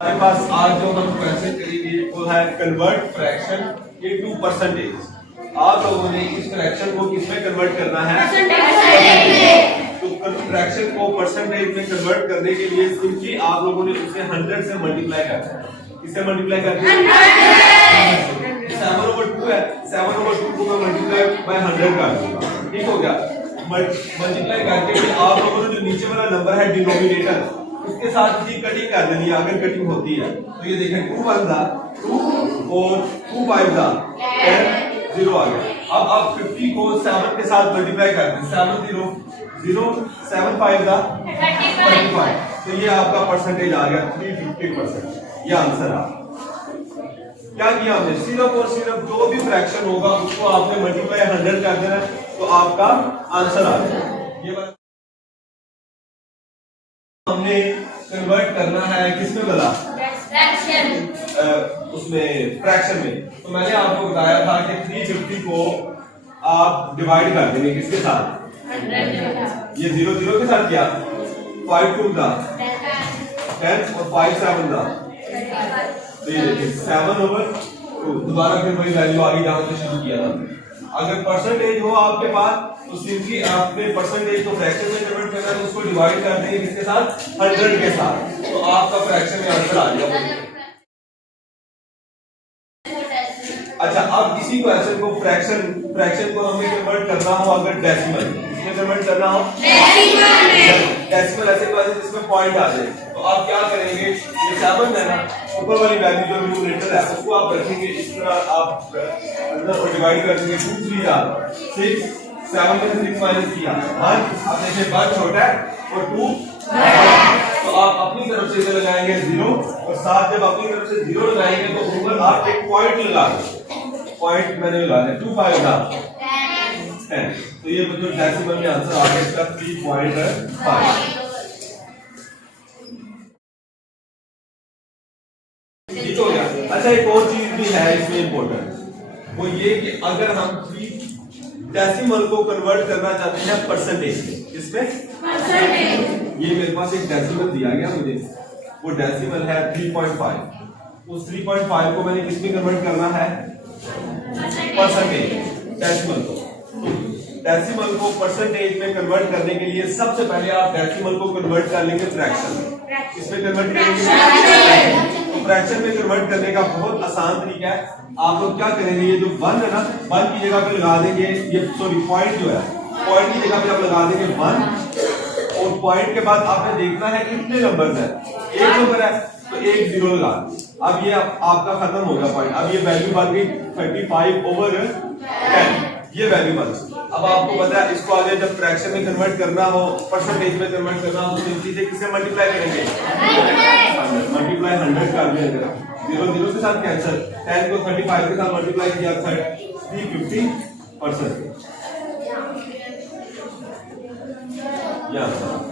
हमारे पास आज जो हम क्वेश्चन करेंगे वो है कन्वर्ट फ्रैक्शन इनटू परसेंटेज। आप लोगों ने इस फ्रैक्शन को किसमें कन्वर्ट करना है? तो फ्रैक्शन को परसेंटेज में कन्वर्ट करने के लिए सिंपली आप लोगों ने उसे 100 से मल्टीप्लाई करना है। किससे मल्टीप्लाई करना है? 7/2 है, 7/2 को मैं मल्टीप्लाई बाय 100 कर दूंगा। ठीक हो गया। मल्टीप्लाई करके आप लोगों ने जो नीचे वाला नंबर है डिनोमिनेटर उसके साथ ही कटिंग कर देनी है। अगर कटिंग होती है तो ये देखें 2 1 दा 2 और 2 5 दा 10 0 आ गया। अब आप 50 को 7 के साथ मल्टीप्लाई कर दें। 7 0 0 7 5 दा 35। तो ये आपका परसेंटेज आ गया 350%। ये आंसर आ क्या किया हमने? सिर्फ और सिर्फ जो भी फ्रैक्शन होगा उसको आपने मल्टीप्लाई 100 कर देना तो आपका आंसर आ जाएगा। ये हमने कन्वर्ट करना है किसमें बोला? उसमें फ्रैक्शन में। तो मैंने आपको बताया था कि 350 को आप डिवाइड कर देंगे किसके साथ? 100। ये 0 0 के साथ किया। 5 2 दा 10 और 5 7 दा। तो ये देखिए 7/2। दोबारा फिर वही वैल्यू आगे जहां से शुरू किया था। अगर परसेंटेज हो आपके पास तो सिंपली आपने परसेंटेज को फ्रैक्शन में कन्वर्ट करना है, उसको डिवाइड कर देंगे किसके साथ? 100 के साथ। तो आपका फ्रैक्शन में आंसर आ जाएगा। अच्छा, अब किसी क्वेश्चन को फ्रैक्शन को हमें कन्वर्ट करना हो अगर डेसिमल इसमें कन्वर्ट करना हो डेसिमल ऐसे क्वेश्चन जिसमें पॉइंट आ जाए तो आप क्या करेंगे? ये 7 है ना, ऊपर वाली वैल्यू जो न्यूमरेटर है उसको आप रखेंगे इस तरह, आप अंदर और डिवाइड कर देंगे 2 3 6 7 में से 6 माइनस किया 1। अब देखिए 1 छोटा है और 2 तो आप अपनी तरफ से इधर लगाएंगे 0 और साथ जब अपनी तरफ से 0 लगाएंगे तो ऊपर आप एक पॉइंट लगा देंगे। पॉइंट मैंने लगा दिया 2 5 था 10। तो ये जो डेसिमल में आंसर आ गया इसका 3.5। ठीक हो गया। अच्छा, एक और चीज भी है इसमें इंपॉर्टेंट, वो ये कि अगर हम डेसिमल को कन्वर्ट करना चाहते हैं परसेंटेज में, किसमें? परसेंटेज। ये मेरे पास एक डेसिमल दिया गया मुझे, वो डेसिमल है 3.5। उस 3.5 को मैंने किसमें कन्वर्ट करना है? परसेंटेज। डेसिमल को परसेंटेज में कन्वर्ट करने के लिए सबसे पहले आप डेसिमल को कन्वर्ट कर लेंगे फ्रैक्शन में। किसमें कन्वर्ट करेंगे? तो फ्रैक्शन में कन्वर्ट करने का बहुत आसान तरीका है। आप लोग क्या करेंगे? ये जो 1 है ना, 1 की जगह पे लगा देंगे ये, सॉरी पॉइंट जो है, पॉइंट की जगह पे आप लगा देंगे 1 और पॉइंट के बाद आपने देखना है कितने नंबर्स हैं। एक नंबर है तो एक 0 लगा। अब ये आपका खत्म हो गया पॉइंट। अब ये वैल्यू बन गई 35/10। ये वैल्यू बन गई। अब आपको पता है इसको आगे जब फ्रैक्शन में कन्वर्ट करना हो, परसेंटेज में कन्वर्ट करना हो तो सिंपली से किससे मल्टीप्लाई करेंगे? 100। मल्टीप्लाई 100 कर दिया जरा, 0 0 के साथ कैंसिल, 10 को 35 के साथ मल्टीप्लाई किया 350%।